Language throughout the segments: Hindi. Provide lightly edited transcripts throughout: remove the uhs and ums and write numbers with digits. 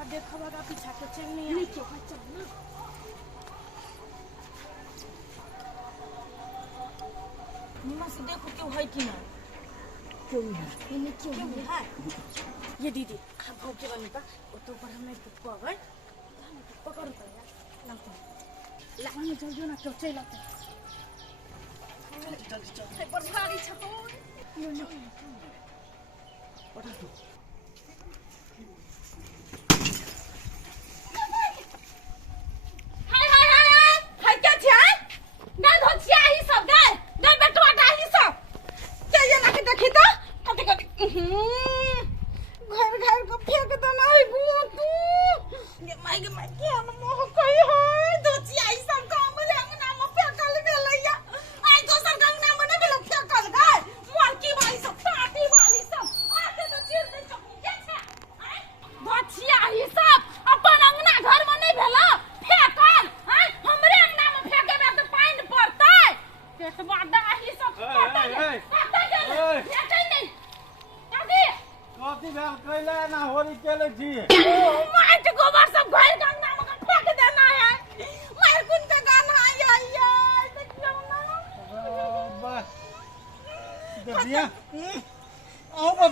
बउआ देखबा का पीछा के चल नहीं चल ना निमा से देखो क्यों है कि ना क्यों है ये दीदी आप भाव के बनी का तो पर हमने पकड़ पकड़ यार लाओ जल्दी ना क्यों चल लाते जल्दी चल पर भारी छतो लो पटा दो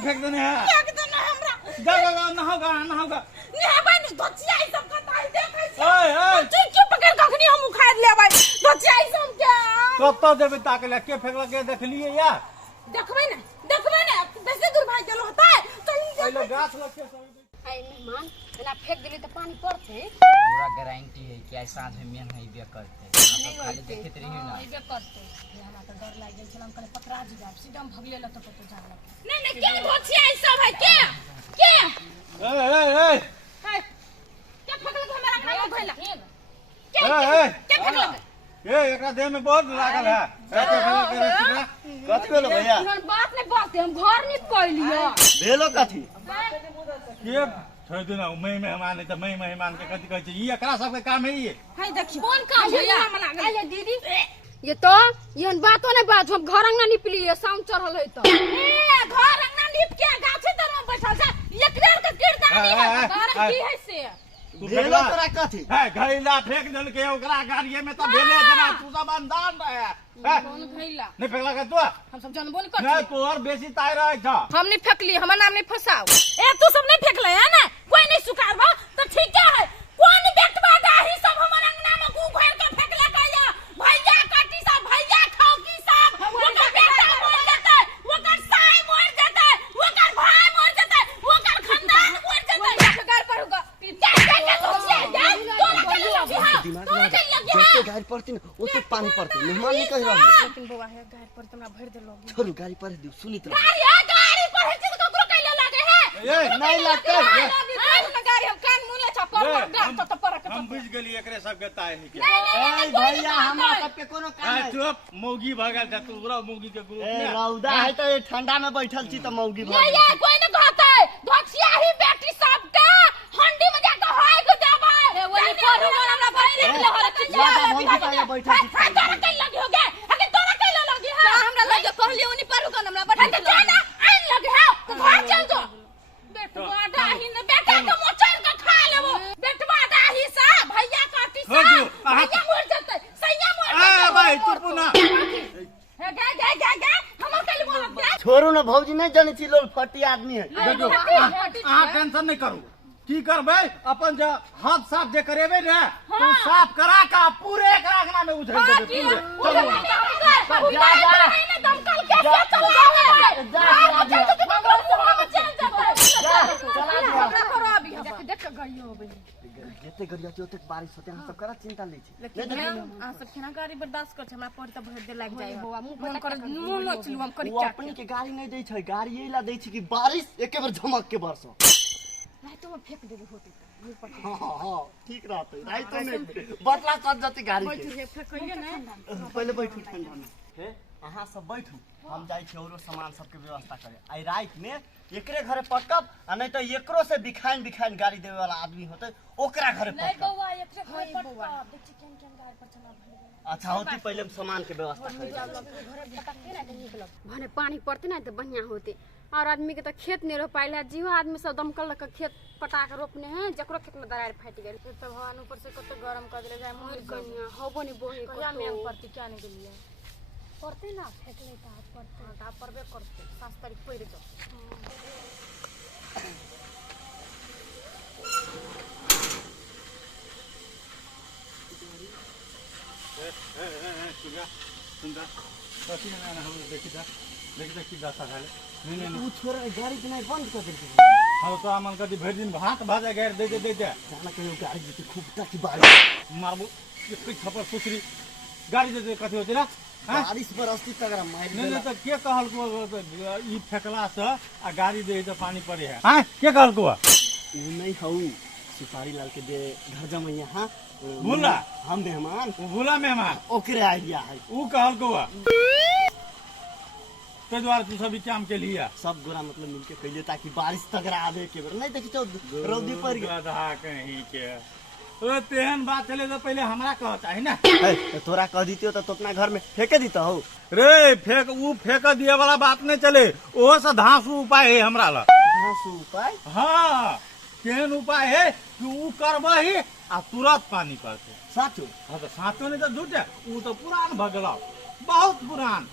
फेंक देने है जा ना होगा नहीं भाई धोचिया ई सब का ताई देखै छै चुप पकड़ कखनी हम उखाड़ लेबै धोचिया ई सब के कत्तो देबे ताकले के फेंकला के देखलिए या देखबै ना बेसी दूर भाग गेलो होतै चल पहले गाछ लग के आई मेहमान एना फेंक देली त पानी पड़ते पूरा गारंटी है कि आज साँझ में मेन है बे करते नहीं खाली देखत रहियो ना बे करते हमरा त डर लाग गेल छलम कने पकड़ा जी जाब सीधा भगले ल त कतो जाब नहीं के धोचिया ई सब है के ए क्या फेंकल हमरा अंगना में भइला के फेंकल ए एकरा देह में बहुत लागल है कथि भेलो भैया इहन बात नहीं बात हम घर नहीं कइलियो भेलो कथि के छोड़ देना मैं मेहमान है त मैं मेहमान के कथि कहै छै ई एकरा सब के काम है ये हाय देखिए कौन काम भैया अरे दीदी ये तो इहन बातो नहीं बात हम घर अंगना निपलिए साउंड चढ़ल है तो ए घर अंगना निप के गाछे तर में बैठल छै एकरेर के किरदानी है घर की है से भेलो तोरा कथि है घैला फेंक देल के ओकरा गाड़िए में त भेले देना तू सब अंदान रहे कौन घैला नहीं फेंकला के तू हम सब जानबो नहीं करछी नहीं तोर बेसी ताई रहे छ हम नहीं फेंकली हमर नाम नहीं फसाओ ए तू सब नहीं फेंकले है ना कोई नहीं सुकारबा तो ठीक है कौन बेटवा दाही सब हमर अंगना में गु भर के फेंकले कहिया भैया काटी सब भैया खाओ की सब ओकर बेटा मर जते ओकर साई मर जते ओकर भाई मर जते ओकर खानदान मर जते घर पर होगा क्या सोचिए यार तोरा के लगी हां तोरा के लगी जते गाड़ी पड़ती न ओते पानी पड़ते मेहमान नहीं कह रहा लेकिन बउआ है गाड़ी पर तुमरा भर दे लोगी छोड़ू गाड़ी पर दियो सुनी तो गाड़ी पर है तो ककरो कैले लागे है ए नहीं लगते गाड़ी हम कान मुले छपर तो पर हम बुझ गेली एकरे सब के ताई है के ए भैया हमरा सब के कोनो काम ए है चुप मौगी भगल जा तू पूरा मौगी के ग्रुप ए में रौदा है तो ठंडा में बैठल छी त मौगी ये कोई न कहते धोचिया ही बेटी सब का हंडी में जाके हाय को देबा ए ओनी पर हमरा भाई निकले हो के ज्यादा मौगी पाए बैठल छी तोरा के लगी हो गए अगर तोरा के लगी है हमरा लगे कहली ओनी पर को हमरा बैठा के जाना आइन लगे है तो घर चल जो बेटवा दाही न बेटा के मोचर के खा लेबो बेटवा दाही सा भैया काटी सा भैया मर जते सैया मर जते ए भाई तू पुना गे हमर कल बोलत गे छोड़ू न भौजी नहीं जाने छी लोग फटी आदमी है देखो आ टेंशन नहीं करू की करबे अपन जो हाथ साफ जे करेबे ने तू साफ करा का पूरे एकरा अंगना में उधर देबे पूरे चलो दमकल के चल देख गइयो जते गरिया छी ओते बारिश होते हम सब करा चिंता ले छी लेकिन आ सब केना गाड़ी बर्दाश्त कर हमरा पर त भर दे लाग जाय बउआ मुंह कर मुंह नचलू हम करी वो अपनी के गाड़ी नहीं दै छै गाड़ी एला दै छी कि बारिश एके बार झमक के बरसो रातो में फेंक देबे होते त हां ठीक रहते रातो में बदला कर जती गाड़ी के बैठ फेंक कहिए ना पहले बैठू ठंडा में अहाँ सब बैठू हम जाइ छी औरो सामान सबके व्यवस्था करे आई रात में एकरे घरे पटकब आ नहीं तो एकरो से बिखाइन बिखाइन गाड़ी देवे वाला आदमी होते ओकरा घरे नहीं पटकब बउआ एकरे घर पटका देखि केन गाड़ी पर चला भइल अच्छा होती पहले हम सामान के व्यवस्था करे घरे पटकते ना निकलब भने पानी पड़ते ना तो बढ़िया होते और आदमी के तो खेत नहीं रोप पाइल है जीवा आदमी सब दमकल लग खेत पटा के रोपने हैं जकरो खेत में दरार फाट गई तो भगवान ऊपर से कत गरम कर दिले जाए मोर गनिया होबो नहीं बोहे क्या में पड़ती क्या नहीं के लिए पड़ते ना फेंक लेता पड़ते ता परबे करते 7 तारीख पड़ जाओ सुंदर कथी ना हम देखी की दशा खाले नहीं तू छोरा गाड़ी के नहीं बंद कर देती हम तो अमन कदी भर दिन भात भाजा गैर दे जाना कहियो गाड़ी जी खूब टाकी बारिश मारबो एक थप्पड़ सुसरी गाड़ी दे कथी होते ना बारिश बरसती तगड़ा मार नहीं तो के कहल को ई फेकला से आ गाड़ी दे तो पानी पड़े है हां के कहल को उ नहीं हौ सुपारी लाल के दे घर जमैया हां भूला हम मेहमान वो भूला मेहमान ओकरे आइडिया है ऊ कहल को ते द्वारा तू सभी काम के लिए सब गोरा मतलब मिलके कइले ताकि बारिश तगड़ा आवे के बेर नहीं देखि तो रौदी पड़ गई गधा कहीं के ओ तेहन बात चले तो पहले हमरा कहता है ना तो तोरा कह दीतियो तो अपना घर में फेंके दीता हो रे फेंक दिए वाला बात नहीं चले ओहो से धांसू उपाय है हमरा ला धांसू उपाय हाँ केहन उपाय है कि ऊ करबही आ तुरंत पानी करते साचो हाँ तो साचो नहीं तो झूठे ऊ तो पुरान भगला बहुत पुरान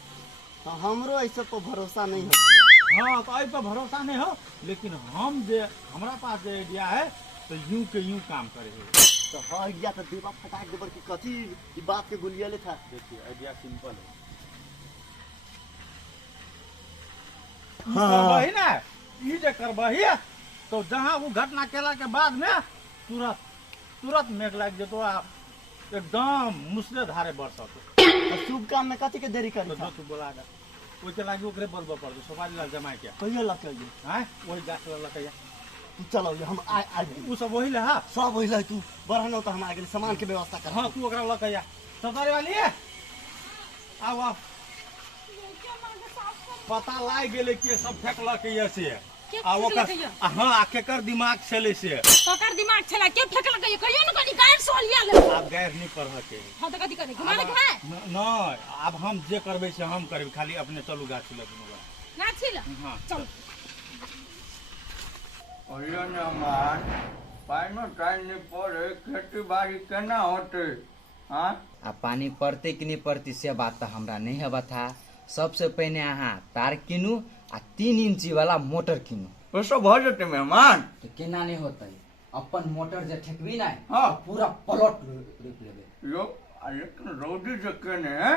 हाँ, हमरो ऐसे पर भरोसा नहीं है हाँ तो आई पर भरोसा नहीं हो लेकिन हम जे हमरा पास जो आइडिया है तो यूं के यूं काम करे है तो हाँ आइडिया तो देवा फटाक देवर की कथी ई बात के गुलिया ले था देखिए आइडिया सिंपल है हाँ। करबही ना ई जे करबही तो जहाँ वो घटना केला के बाद में तुरंत मेघ लग जतो एकदम मुसले धारे बरसत तो शुभ काम में कथी के देरी तो करी था तू बोला जा ओइ के लागि ओकरे बोलबो पड़तो सोपारी लाल जमाय के कहियो लके ये हैं वही गाछ लकैया तू चलो ये हम आ उ सब वही ले हा सब होइला तू बरहनो तो हम आगे सामान के व्यवस्था कर हां तू ओकरा लकैया सोपारी वाली है आओ आओ पता लाग गेले के सब फेकलक ये से आ ओकर हां आ केकर दिमाग चले से ओकर दिमाग चला के फेकल के कहियो न कनी गाड़ सोलिया ले आप गैर नहीं पढ़ के हां तो कथि करे घुमाने के है न अब हम जे करबे से हम करब खाली अपने चलू गाछ लगनो ना छिल हां चल मान पानी टाइम पड़े खेती बाड़ी केना होते हाँ आ पानी पड़ते कि नहीं पड़ती से बात तो हमरा नहीं है बता सबसे पहले अहाँ तार किनू आ 3 इंची वाला मोटर किनू वो सब हो जाते मेहमान तो केना नहीं होता अपन मोटर जे ठेकबी ना हाँ पूरा प्लॉट रोप लेबे यो लेकिन रौदी जो केने हैं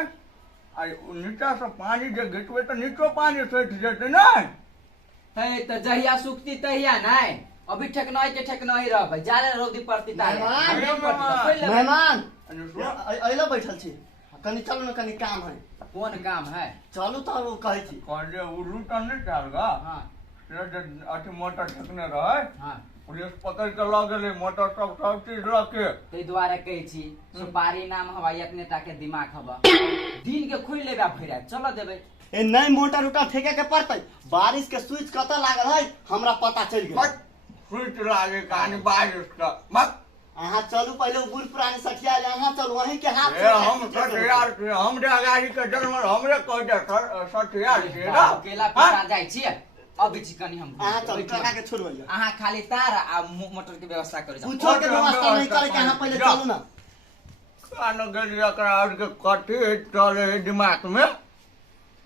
आई नीचा से पानी जो घिचबे तो नीचो पानी सट जेते ना है तो जहिया सुखती तहिया नहीं अभी ठेकनाई के ठेकनाई रहबे जाले रौदी पड़ती मेहमान अइला बैठल छी कनी चलो न कनी काम है कौन काम है चलू तो वो कहै छी कहले उल्लू तो नहीं चलगा हाँ अथी मोटर ठेकने रहे हाँ पुलिस पकड़ के लग गेले मोटर सब चीज रख के तै द्वारे कहै छी सुपारी नाम हवाई अपने ताके दिमाग हवा दिन के खोल लेबे भैरा चलो देबे ए नहीं मोटर उटर फेंके के पड़तै बारिश के स्विच कत लागल है हमरा पता चल गेल स्विच लागे कहानी बारिश का मत अहाँ चलू पहले बूढ़ पुराने सखिया ले अहाँ चलू वहीं के हाथ ए हम सठियार छी हमरे गाड़ी के जन्म हमरे कह दे सठियार छी ना अकेला पिता जाय छी अभी चिकनी हम अहाँ चलू टका के छोड़बैया अहाँ खाली तार आ मोटर के व्यवस्था कर जाओ पूछो के व्यवस्था नहीं करे के अहाँ पहले चलू ना कान गली एकरा और के कथी चले दिमाग में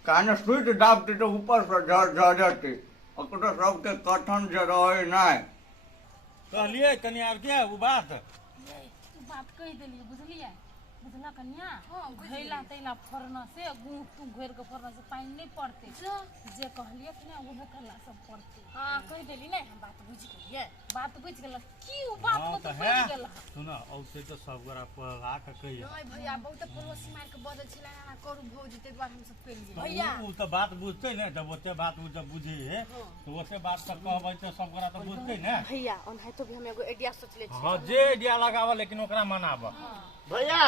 कान स्विच दाबते तो ऊपर से झड़ जाते ओकरा सबके कथन जे रहे नहीं कहलिए कनी आर के वो बात तू बात कह देली बुझलिए बुझला कन्या घैला तैला फरना से गुह तू घेर के फरना से पानी नहीं पड़ते जे कहलिए कि ना वो कला सब पड़ते हां कह देली नहीं हम बात बुझ गेलिए बात बुझ गेल की वो बात हाँ, तो है बुझ गेल सुनो औसे तो सब गोरा पढ़ा के कहिए नहीं भैया बहुत पड़ोसी मार के बदल छला ना करू भौजी ते द्वारा हम सब कइले भैया उ तो बात बुझते ने जब ओते बात उ जब बुझे है तो ओते बात तक कहबै तो सब गोरा तो बुझते ने भैया ओन है तो भी हम एगो आइडिया सोचले छी हां जे आइडिया लगावा लेकिन ओकरा मनाबा भैया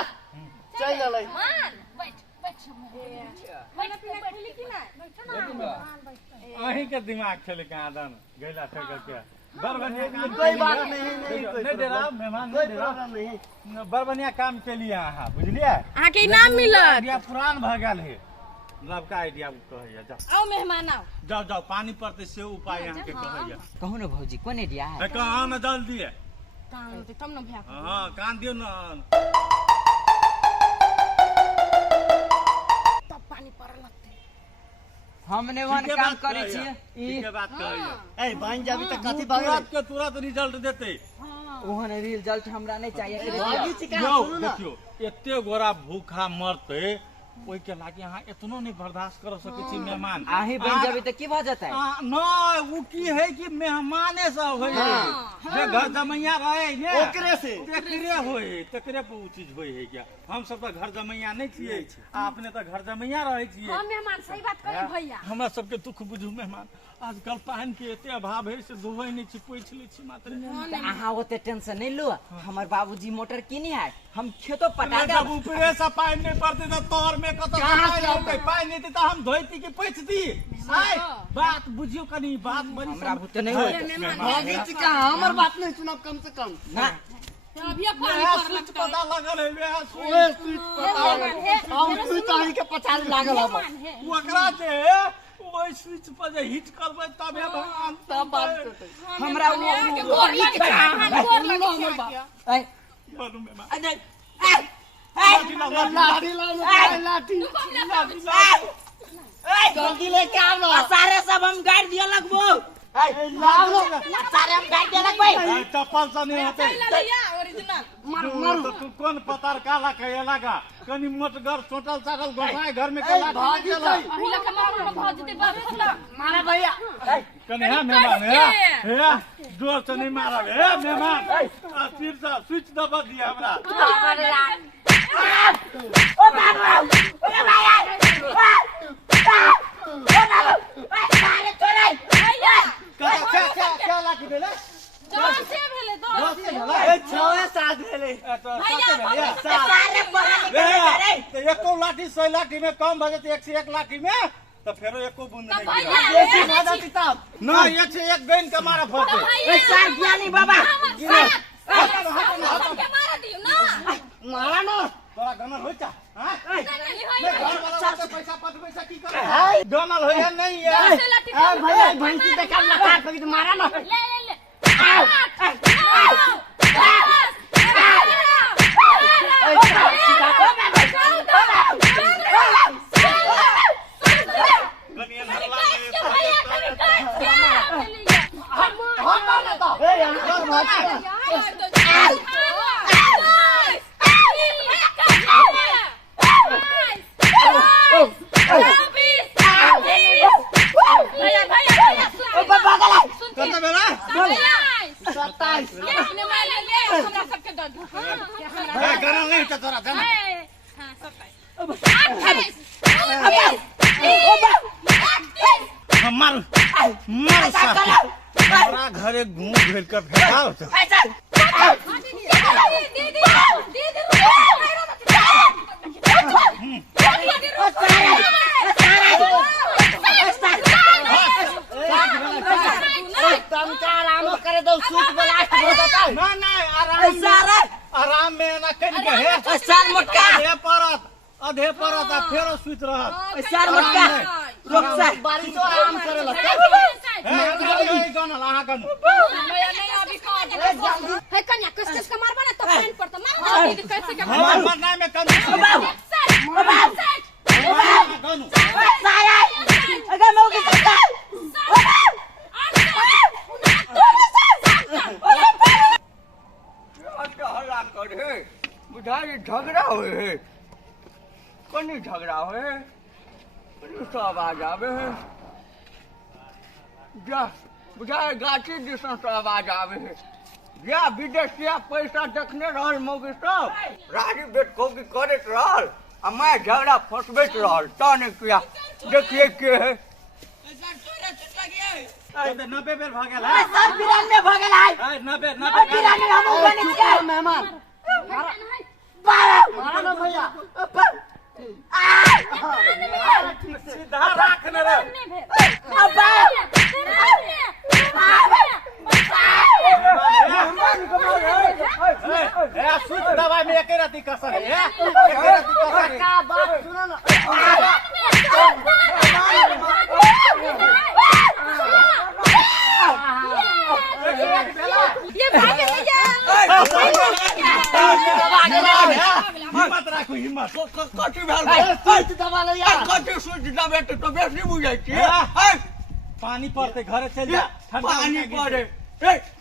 चल ले मान बैठ बैठ अहीं के दिमाग चले कहाँ दन गैला ठेक के बड़ बढ़िया काम कोई बात नहीं, नहीं दे रहा मेहमान नहीं दे रहा नहीं। बड़ बढ़िया काम के लिए अहाँ बुझलिए अहाँ के इनाम मिलत आइडिया पुरान भ गेल है नवका आइडिया कहैया जाओ आओ मेहमान आओ जाओ जाओ पानी पड़ते से उपाय यहाँ के कहैया कहू ना भौजी कोन एरिया है कहाँ न जल्दी है कान दे तब न भैया हाँ कान दियो न तब पानी पड़े लगते हमने वन काम करे छिए ठीक है बात कहैया ए बन जाबी त कथि भागे तुरंत के तुरंत रिजल्ट देते ओहन रिजल्ट हमरा नहीं चाहिए भागी चिका यो सुनु ना देखियो एते गोरा भूखा मरते ओइ के लागे अहाँ एतनो नहीं बर्दाश्त कर सकै छी मेहमान आही बन जाबे त की भ जतै नहीं वो की है कि मेहमाने सब होय जे घर जमैया रहे ने ओकरे से एकरे होय तकरे पर उ चीज होय है क्या हम सब त घर जमैया नहीं छियै आ अपने त घर जमैया रहे छियै हां मेहमान सही बात करे भैया हमरा सबके दुख बुझू मेहमान आजकल पानी के एते अभाव है से दुबई नहीं छी पोछ ले छी मात्र अहाँ ओते टेंशन नहीं लो हमर बाबूजी मोटर किनी है हम खेतो पटा जब देब ऊपरे से पानी नहीं पड़ते तो तोर में कत पानी नहीं तो हम धोती के पोछ दी आय बात बुझियो कनी बात बड़ी हमरा भूत नहीं होय भागी चिका हमर बात नहीं सुनब कम से कम ना अभी पानी यह पड़े स्विच लगते पता लगल है वे ओए स्विच पता हम स्विच आही के पछाड़ी लागल हम ओकरा से ओइ स्विच पर जे हिट करबै तबे भगवान तब बात हमरा गोर लग हमर बाप ऐ बनू मेहमान अरे लाठी लाठी जल्दी लेके आओ सारे सब हम गाड़ दिया लगबो सारे हम गाड़ दिया लगबै चप्पल से नहीं होते लिया ओरिजिनल तो तू कौन पतार काला कहे लगा कनी मोटगर छोटल चाटल गोसाई घर में के लाठी चला अभी लख मार भौज दे बाप खता मारा भैया कनी है मेहमान है जोर से नहीं मारा है मेहमान सिर से स्विच दबा दिया हमरा ओ बाबू ओ भैया सारे छोड़ै क्या लाठी देले दो से भेले दो से ए छवे साथ भेले सारे पढ़ा लिखा रे तो एको लाठी 100 लाठी में कम भगे तो 101 लाठी में तो फेरो एको बूंद नहीं गिरा देसी मादा किताब ना 101 गैन का मारा फोड़ते ए सार ज्ञानी बाबा के मार दियो ना मारा ना तोरा गनर होय चा हां नहीं होई घर वाला से पैसा पट पैसा की करे गनर होय नहीं है ए भैया भैंसी देखा लगा के मारा ना ले ले ले गनियन हल्ला कितना बेला 27 गनर नहीं तो तोरा जाना मार मार साथ हमरा घरे घूम घेर कर फेंकाओ तो आराम करे दो सूट ब्लास्ट हो जाता है ना ना आराम में ना कन के है सार मोटका आधे परत आ फेरो सुत रहत सार मोटका रुक सा बारिश आराम करे लगता ए गनल अहाँ गन है कन्या कस के मारबा ना तो पेन पर तो मार दीदी कैसे के हमर मरना में कन गनु साया अगर मैं के सकता हल्ला करे बुझाई झगड़ा हुए है कनी झगड़ा हुए कनी सब आवाज आवे है जा बुझाई गाछी दिसन से आवाज आवे है या विदेशिया पैसा देखने रहल मौगी सब राजी बेट को की करत रहल आ मैं झगड़ा फसबैत रहल ताने किया देखिए के है 90 बेर भ गेल है सब बिरान में भ गेल है 90 बिरान में हम बने छियै मेहमान बाबा मारा ना भैया सीधा राख न रे। ए सुत दवाई में एके राती कसर है, एके राती कसर है। का बात सुनो ना। ये भागे ले जा। हिम्मत राखू हिम्मत। कथी भेल सुई दबा ले यार। कथी सुई दबा तो बेसी बुझाइ छी पानी पड़ते घरे चल जा। पानी पड़े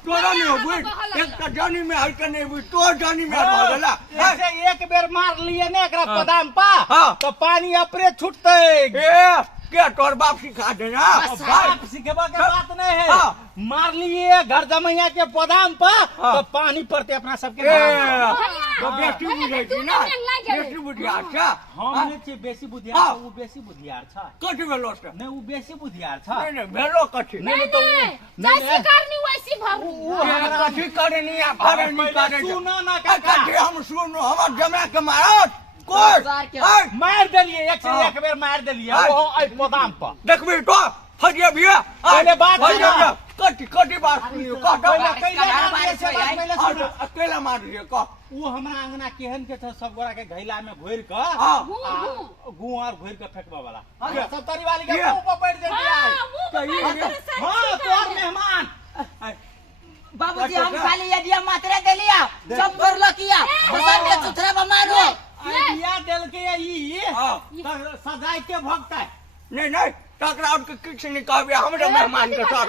तोरा नहीं हो एक जानी में हल्क नहीं हुई तो जानी में भगला ऐसे एक बेर मार लिए ने एकरा पदाम पा हाँ। तो पानी अपने छूटते। ए क्या तोर बाप सिखा देना बाप सिखेबा के बात नहीं है। हाँ। मार लिए घर जमैया के पदाम पा हाँ। तो पानी पड़ते अपना सबके तो बेसी बुझाइ छी ना बेसी बुझिया अच्छा हम ने छे बेसी बुद्धियार हाँ। वो बेसी बुद्धियार छ कथी भेलो से नहीं वो बेसी बुद्धियार छ नहीं नहीं भेलो कथी नहीं तो जैसी करनी वैसी भरू। कथी करे नहीं आ भरे नहीं करे सुनो ना कथी काका हम सुनो हम जमा के मारत कोई मार देलिए एक से एक बेर मार देलिए वो आई पदाम पर देखबी तो फजिया बिया पहले बात सुनो। कथी कथी बात सुनियो कह पहले पहले सुनो। अकेला मार दिए कह वो हमरा अंगना केहन के छ सब गोरा के घैला में घोर के हाँ। गुआर घोर के फेंकबा वाला सब तरी वाली के ये। मुंह पर पड़ जाती है। हां तोर मेहमान बाबूजी हम खाली यदि मात्रा देलिया सब करलो किया सब के सुथरा बमारो आइडिया देल के ई हाँ। सजाई के भोगता है। नहीं नहीं टकराव के किछ नहीं कहबे हमरा मेहमान के साथ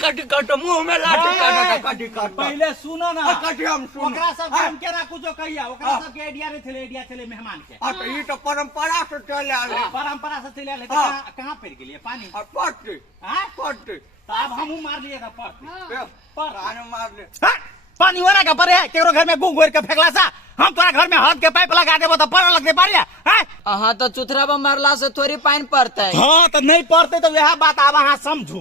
कथी कट मुंह में लाठी काट कथी काट पहले सुनो ना कथी हम सुन ओकरा सब हम केरा कुछो कहिया ओकरा सब के आइडिया नहीं थे आइडिया थे मेहमान के तो ये तो परंपरा से चले आवे परंपरा से चले आले हाँ। कहां पड़ गेलिए पानी और पट्टी हां पट्टी तो अब हमहू मार लिए था पर आने मार ले पानी होना का परे है केरो घर में गू घोर के फेंकला सा हम तोरा घर में हाथ के पाइप लगा देबो तो पर लगते पारिया हैं। हाँ तो सुथरा बम मारला से थोड़ी पानी पड़ता है हां तो नहीं पड़ते तो यह बात अब वहां समझू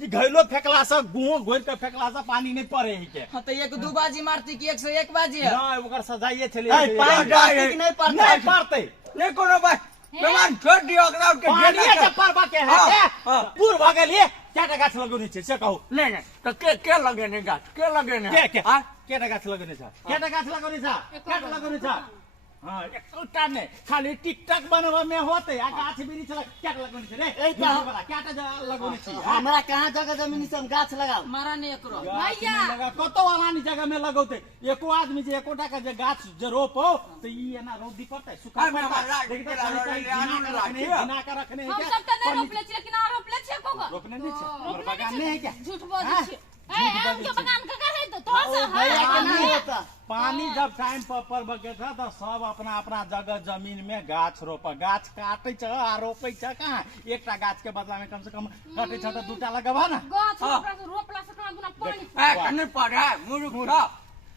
कि घैलो फेंकला से गुओ घोर के फेंकला से पानी नहीं पड़े ही के हाँ तो एक दो बाजी मारती कि 101 बाजी है ना ओकर सजाइए चले पानी पड़ते कि नहीं पड़ते? नहीं पड़ते नहीं कोनो बात मेहमान छोड़ दियो ओकरा के पानी के परबा के है हाँ, हाँ। पूर भागे लिए क्या गाछ लगोनी छे से कहू नहीं नहीं तो के लगे ने गाछ के लगे ने के हाँ? केटा गाछ लगोनी छ केटा गाछ लगोनी छ केटा लगोनी छ हां एकटा नहीं खाली टिकटक बनवा में होते आ गाछ बिरिछ केटा लगोनी छ रे ए त वाला केटा लगोनी छ हमरा कहाँ जगह जमीन से हम गाछ लगाओ मारा नहीं एकरो भैया। लगा कतो वालानी जगह में लगौते एको आदमी जे एकोटा का जे गाछ जे रोपो तो ई एना रोदी पड़ता सुखा अरे पड़ता बाबा, लेकिन लाइट तो के खाली लाइट कहीं लाइट बिना के रखने हम है सब तो नहीं रोपले छी लेकिन और रोपले छी कोगा। रोपने नहीं छे हमर बगान नहीं है क्या झूठ बोल छी। ए हम के बगान का करे तो थोड़ा सा भैया के हाँ। नहीं होता। पानी जब टाइम पर बगे था तो सब अपना अपना जगह जमीन में गाछ रोप गाछ काटे छ आ रोपे छ कहां एकटा गाछ के बदला में कम से कम काटे छ तो दूटा लगबा ना गाछ रोपला से कहां गुना पानी नहीं पड़ा मुरुख था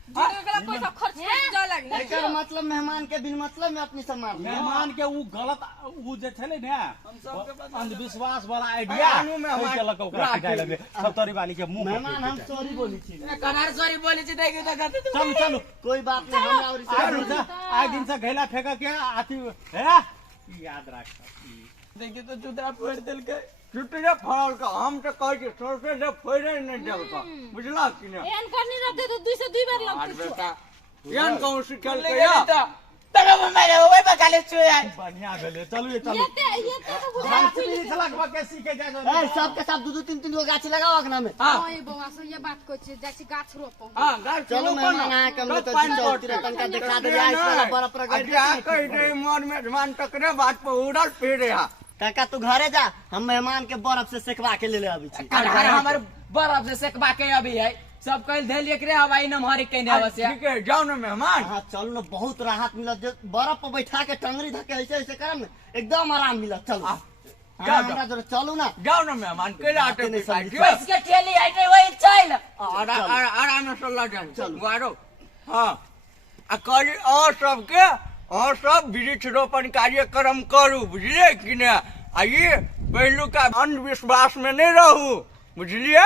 जगह पैसा खर्च कर जा लागले। एकर मतलब मेहमान के बिन मतलब में अपनी सम्मान मेहमान के ऊ गलत ऊ जे छले ने अंधविश्वास वाला आइडिया अनु मेहमान के लग ओकरा पिटाई लगे सब तोरी वाली के मुंह मेहमान हम सॉरी बोली छी कनार सॉरी बोली छी देखियो तो कहते तुम चलो चलो कोई बात नहीं हमरा और आज दिन से घैला फेंक के आती है याद रख देखियो तो सुथरा फोड़ दिल के छुट्टिया फड़ल का हम तो कह के सोचे से फोड़े नहीं देल का बुझला कि नहीं एन करनी रहते तो 2 से 2 बार आज लगते बेटा यान कहूं सिखल ले के या तो तेरे में मेरे ओए बगाले छुए बढ़िया भेले चलू ये चलू ये तो बुझा गाछ भी छलक के सीखे जाए ए सबके सब दो दो तीन तीन गो गाछ लगाओ अगना में ओए बौआ से ये बात को छी जैसे गाछ रोपो। हां गाछ चलो मेहमान आए के हमने तो चौथी रतन का दिखा दे आइस वाला बर्फ रगड़ क्या कह दे मन में जमान टकरे बात पर उड़ल पेड़ या काका तू घरे जा हम मेहमान के बर्फ से सेकवा के ले आबी छी कनार हमर बर्फ से सेकबा के अभी है सब कल धेल एकरे हवाई न मारे कहने अवश्य ठीक है जाओ ना मेहमान हाँ चलो ना बहुत राहत मिलत जो बर्फ पर बैठा के टंगरी धके ऐसे ऐसे करम ना एकदम आराम मिलत चलो जा, हाँ, हमरा जरा चलू ना जाओ ना मेहमान के आटे नहीं पे खाई समझी। इसके ठेली हटे वही चल आराम से ला जान गुआरो हाँ आ करी और सब वृक्ष रोपण कार्यक्रम करू बुझलिए कि नहीं आइए पहलू का अंधविश्वास में नहीं रहू बुझलिए